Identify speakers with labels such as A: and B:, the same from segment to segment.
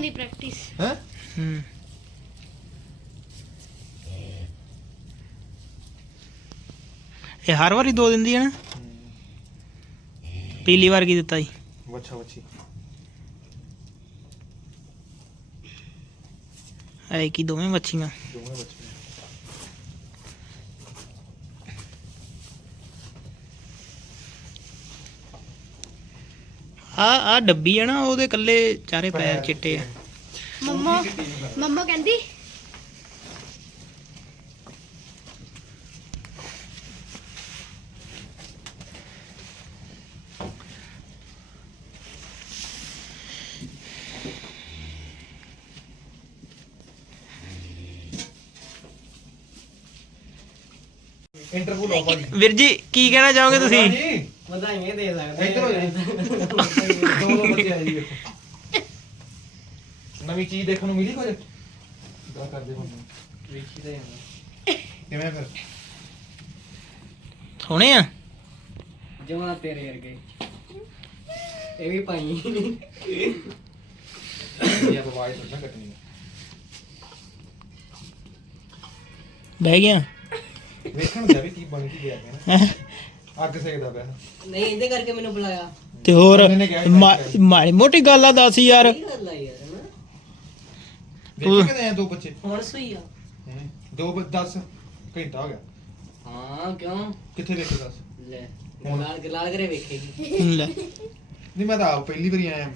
A: ਹੁੰਦੀ ਪ੍ਰੈਕਟਿਸ
B: ਹੈ
C: ਹੂੰ ਇਹ ਹਰ ਵਾਰੀ ਦੋ ਦਿੰਦੀ ਹੈ ਨਾ? ਪਿਛਲੀ ਵਾਰ ਕੀ ਦਿੱਤਾ ਸੀ
B: ਬੱਚਾ ਬੱਚੀ
C: ਐ ਕੀ ਦੋਵੇਂ ਮੱਛੀਆਂ
B: ਦੋਵੇਂ ਬੱਚੇ
C: ਆ ਆ ਡੱਬੀ ਆ ਨਾ ਉਹਦੇ ਕੱਲੇ ਚਾਰੇ ਪੈਰ ਚਿੱਟੇ ਆ।
A: ਮੰਮਾ ਮੰਮਾ ਕਹਿੰਦੀ?
B: ਇੰਟਰਵਿਊ ਲਓ ਭਾਜੀ।
C: ਵੀਰ ਜੀ ਕੀ ਕਹਿਣਾ ਚਾਹੋਗੇ ਤੁਸੀਂ?
B: ਜੀ
D: ਵਧਾਈਆਂ ਦੇ ਸਕਦੇ
B: ਇੱਧਰ ਹੋ ਜਾਈ ਦੋ ਦੋ ਬੱਚੇ ਆਏ ਜੀ ਵੇਖੋ ਨਵੀਂ ਚੀਜ਼ ਦੇਖਣ ਨੂੰ ਮਿਲੀ ਕੁਝ? ਦਾ ਕਰਦੇ ਹੁਣ
D: ਵੇਖੀ ਤਾਂ ਜਾਂਦਾ
B: ਕਿਵੇਂ ਫਿਰ?
C: ਸੋਹਣੇ ਆ।
D: ਜਮਾ ਤੇਰੇ ਵਰਗੇ। ਇਹ ਵੀ ਪਾਈ
B: ਇਹ ਆਪਾਂ ਵਾਇਸ ਨਾ ਕੱਟਣੀ
C: ਬਹਿ ਗਿਆ।
B: ਵੇਖਣ ਦਾ ਵੀ ਕੀ ਬਣ ਕੀ ਗਿਆ ਹੈ। ਨਾ ਅੱਗ ਸੇਕਦਾ ਪਿਆ।
D: ਨਹੀਂ ਇਹਦੇ ਕਰਕੇ ਮੈਨੂੰ ਬੁਲਾਇਆ।
C: ਤੇ ਹੋਰ
B: ਉਹਨੇ ਕਿਹਾ ਸੀ
C: ਮਾ- ਮਾੜੀ ਮੋਟੀ ਗੱਲ ਆ ਦੱਸ ਯਾਰ।
D: ਕੀ ਗੱਲ ਆ ਯਾਰ ਹਨਾ?
B: ਵੇਖੇ ਕਿਤੇ ਆ ਦੋ ਬੱਚੇ?
D: ਹੁਣ ਸੂਈ ਆ।
B: ਹੈਂ? ਦੋ ਬ- ਦਸ ਘੰਟਾ ਹੋ ਗਿਆ।
D: ਹਾਂ ਕਿਉਂ?
B: ਕਿੱਥੇ ਵੇਖੇ ਦੱਸ?
D: ਲੈ
B: ਹੁਣ?
D: ਗਲਾਲ ਗਲਾਲ ਕਰੇ ਵੇਖੇਗੀ
C: ਲੈ।
B: ਨਹੀਂ ਮੈਂ ਤਾਂ ਆਪ ਪਹਿਲੀ ਵਾਰੀ ਆਇਆ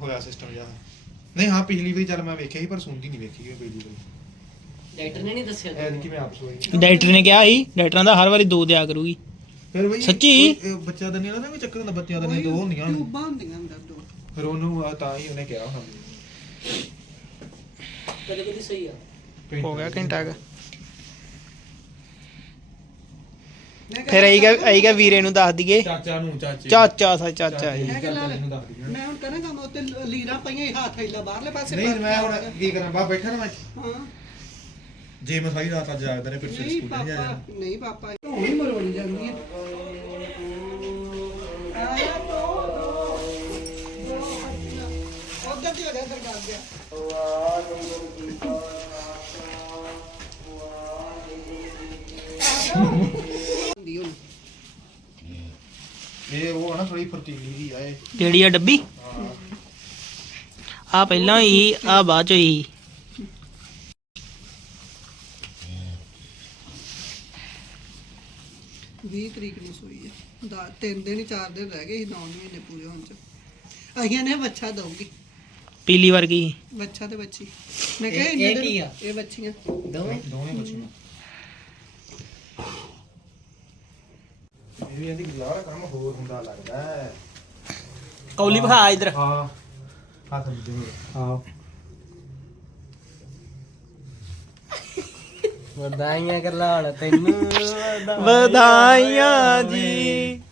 B: ਹੋਇਆ ਸਿਸਟਮ ਜਿਹਾ। ਨਹੀਂ ਹਾਂ ਪਿਛਲੀ ਵਾਰੀ ਚੱਲ ਮੈਂ ਵੇਖਿਆ ਸੀ ਪਰ ਸੁਣਦੀ ਨਹੀਂ ਵੇਖੀ ਗਈ ਪਹਿਲੀ ਵਾਰੀ।
D: ਡਾਕਟਰ ਨੇ ਨਹੀਂ ਦੱਸਿਆ
B: ਐਦ ਕਿ ਮੈਂ ਆਪ ਸੋਈ।
C: ਡਾਕਟਰ ਨੇ ਕਿਹਾ ਸੀ ਡਾਕਟਰਾਂ ਦਾ ਹਰ ਵਾਰੀ ਦੋ ਦਿਆ ਕਰੂਗੀ।
B: ਫਿਰ ਬਈ
C: ਸੱਚੀ?
B: ਕੋਈ, ਬੱਚਾ ਦਾ ਨਹੀਂ ਨਾ ਵੀ ਚੱਕਰ ਹੁੰਦਾ ਬੱਚਿਆਂ ਦਾ ਨਹੀਂ ਦੋ ਹੁੰਦੀਆਂ
E: ਟਿਊਬਾਂ ਹੁੰਦੀਆਂ ਅੰਦਰ ਦੋ।
B: ਫਿਰ ਉਹਨੂੰ ਆ ਤਾਂ ਹੀ ਉਹਨੇ ਕਿਹਾ ਹੋਣਾ।
D: ਕਦੇ ਕਦੇ ਸਹੀ ਆ।
C: ਹੋ ਗਿਆ ਘੰਟਾ ਕੁ।
E: ਮੈਂ
C: ਫਿਰ ਆਈਗਾ ਆਈਗਾ ਵੀਰੇ ਨੂੰ ਦੱਸ ਦਈਏ।
B: ਚਾਚਾ ਨੂੰ ਚਾਚੇ
C: ਚਾਚਾ ਸਾ ਚਾਚਾ ਜੀ।
E: ਮੈਂ ਕਿਹਾ
B: ਚਾਚਾ
E: ਲਾ-
B: ਨੂੰ ਦੱਸ ਦਿਓ
E: ਮੈਂ ਹੁਣ ਕਰਾਂਗਾ ਮੈਂ ਉੱਤੇ ਲੀਰਾਂ ਪਈਆਂ ਸੀ, ਹੱਥ ਹਿੱਲਾ ਬਾਹਰਲੇ ਪਾਸੇ
B: ਨਹੀਂ ਮੈਂ ਹੁਣ। ਕੀ ਕਰਾਂ ਬਾ ਬੈਠਾ ਨਾ ਮੈਂ।
E: ਹਾਂ।
B: ਜੇ ਮੈਂ ਸਾਰੀ ਰਾਤ ਅੱਜ ਜਾਗਦਾ ਨੇ ਫਿਰ ਸਵੇਰੇ
E: ਨਹੀਂ
B: ਸਕੂਲ ਨਹੀਂ ਜਾਣਾ।
E: ਪਾਪਾ ਨਹੀਂ ਪਾਪਾ। ਧੋਣੀ ਹੀ ਮਰਵਾਉਣੀ ਜਾਂਦੀ ਹੈ। ਜਾ ਗਿਆ ਹੁੰਦੀ ਹੁਣ
B: ਇਹ ਉਹ ਆ ਨਾ ਥੋੜੀ ਫਰਤੀਲੀ ਜੀ ਆ
C: ਜਿਹੜੀ ਆ ਡੱਬੀ? ਆ ਪਹਿਲਾਂ ਹੀ ਆ ਬਾਅਦ ਚ ਹੀ।
E: ਵੀਹ ਤਰੀਕ ਨੂੰ ਸੋਈ ਹੈ ਦਾ ਤਿੰਨ ਦਿਨ ਚਾਰ ਦਿਨ ਰਹਿ ਗਏ ਸੀ 9 ਮਹੀਨੇ ਪੂਰੇ ਹੋਣ ਚ। ਅਹੀਆਂ ਨੇ ਬੱਚਾ ਦਊਗੀ।
C: ਪੀਲੀ ਵਰਗੀ।
E: ਬੱਚਾ ਤੇ ਬੱਚੀ। ਮੈਂ ਕਿਹਾ
D: ਇਹ- ਕੀ ਆ?
E: ਇਹ ਬੱਚੀਆਂ।
D: ਦੋਵੇਂ?
B: ਦੋਵੇਂ ਬੱਚੀਆਂ। ਇਹ ਵੀ ਇਹਦੀ ਗੁਜ਼ਾਰਾ ਕੰਮ ਹੋਰ ਹੁੰਦਾ ਲੱਗਦਾ ਹੈ।
C: ਕੌਲੀ ਵਿਖਾ ਇਧਰ।
B: ਹਾਂ। ਹੱਥ ਦੇ। ਹਾਂ।
D: ਵਧਾਈਆਂ ਕਰ ਲਾਣ ਤੈਨੂੰ
C: ਵਧਾਈਆਂ ਜੀ।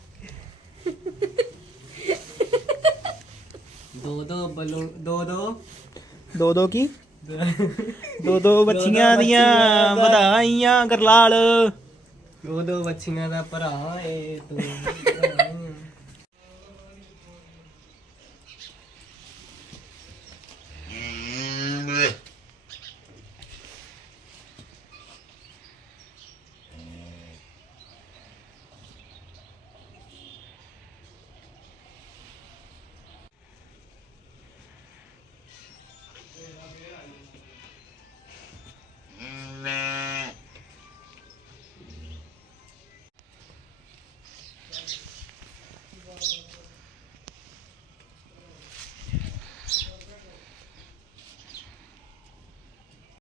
D: ਦੋ ਦੋ ਬਲੂ ਦੋ ਦੋ।
C: ਦੋ ਦੋ ਕੀ? ਦੋ ਦੋ ਬੱਚੀਆਂ ਦੀਆਂ ਵਧਾਈਆਂ ਗਰਲਾਲ।
D: ਦੋ ਦੋ ਬੱਚੀਆਂ ਦਾ ਭਰਾ ਏ ਤੂੰ।